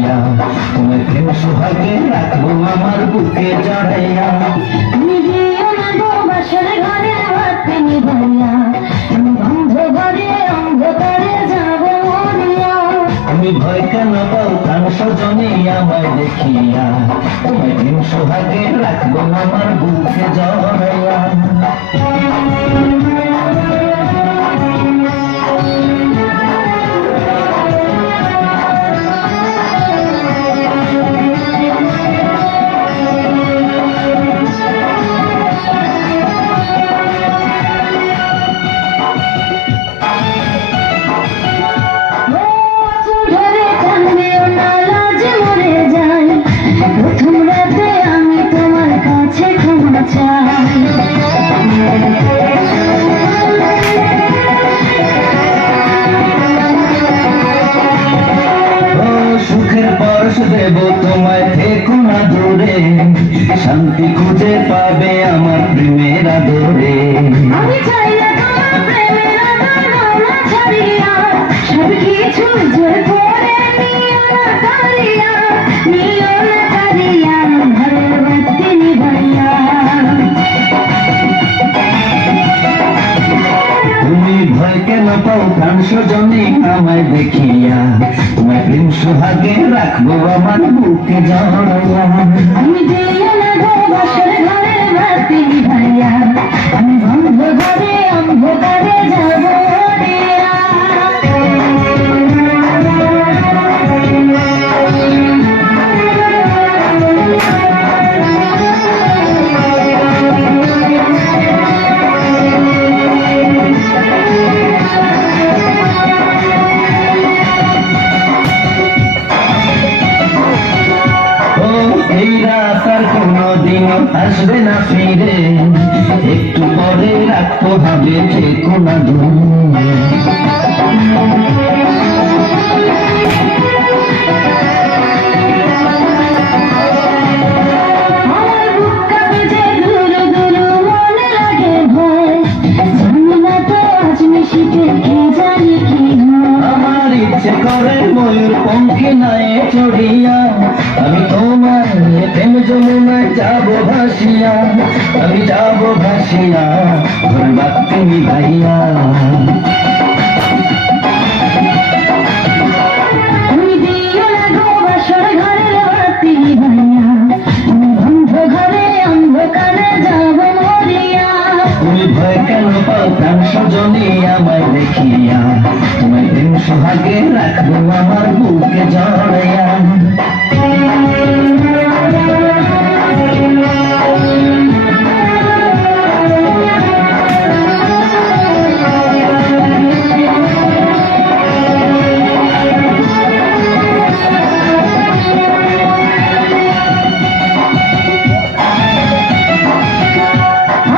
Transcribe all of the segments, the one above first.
দেখিয়া, তোমায় প্রেম সোহাগে রাখবো আমার বুকে জড়াইয়া। তুমি দিও না গো বাসর ঘরে বাতি নিভাইয়া, আমি বন্ধ ঘরে অন্ধকারে যাব মরিয়া। আমি ভয় কেন পাও প্রাণ সজনে আমায় দেখিয়া, তোমায় প্রেম সোহাগে রাখবো আমার বুকে জড়াইয়া। প্রথম রাতে আমি তোমার কাছে ক্ষমা চাই। সুখের পরশ দেব তোমায়, থেকো না দূরে, শান্তি খুঁজে পাবে আমার প্রেমের আদরে। আমি চাই না তোমার প্রেমের আদর ছাড়িয়া, সব কিছু জোর করে নিও না কারিয়া, নিও না কারিয়া, ঘরের বাতি নিভাইয়া। তুমি ভয় কেন পাও প্রাণ সজনে আমায় দেখিয়া, তোমায় প্রেম সোহাগে রাখবো আমার বুকে জড়াইয়া। আমি দিও না গো বাসর ঘরে বাতি নিভাইয়া, আমি বন্ধ ঘরে অন্ধকারে যাব মরিয়া। এই রাত আর কোনদিন আসবে না ফিরে, একটু পরে রাখতে হবে, থেকো না দূরে। আমার বুক কাঁপে যে দুরু দুরু, মনে লাগে ভয়, জানি না তো আজ নিশিতে কি জানি কি হয়। আমার ইচ্ছে করে ময়ূর পঙ্খে নায়ে চড়িয়া, আমি তোমার প্রেম যমুনায় যাবো ভাসিয়া, আমি যাবো ভাসিয়া, ঘর বাতি নিভাইয়া। তুমি দিও না গো বাসর ঘরের বাতি নিভাইয়া, আমি বন্ধ ঘরে অন্ধকারে যাব মরিয়া। তুমি ভয় কেন পাও প্রাণ সজনে আমায় দেখিয়া, তোমায় প্রেম সোহাগে রাখবো আমার বুকে জড়াইয়া।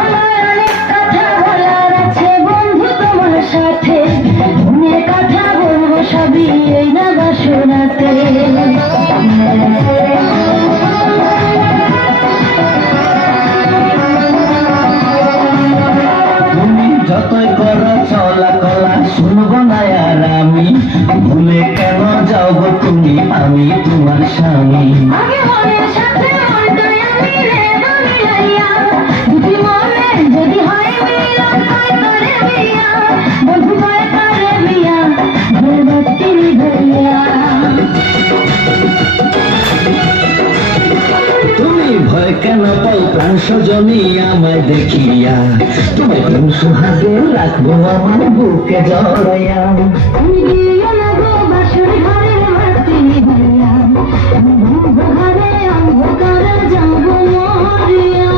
আমার অনেক কথা বলার আছে বন্ধু তোমার সাথে, মনের কথা বলবো সবই এই না বাসরাতে। তুমি যতই করো চলা কলা শুনবো না আর আমি, ভুলে কেন যাও গো তুমি, আমি তোমার স্বামী। আগে মনের সাথে মনটাই আমি রেখা মিলাইয়া, দুটি মনের যদি হয় মিলন হয় করে বিয়া, বন্ধু হয় করে বিয়া, ঘর বাতি নিভাইয়া। তুমি ভয় কেন পাও প্রাণ সজনে আমায় দেখিয়া, তোমায় প্রেম সোহাগে রাখবো আমার বুকে জড়াইয়া। তুমি দিও না গো বাসর ঘরের বাতি নিভাইয়া, আমি বন্ধ ঘরে অন্ধকারে যাব মরিয়া।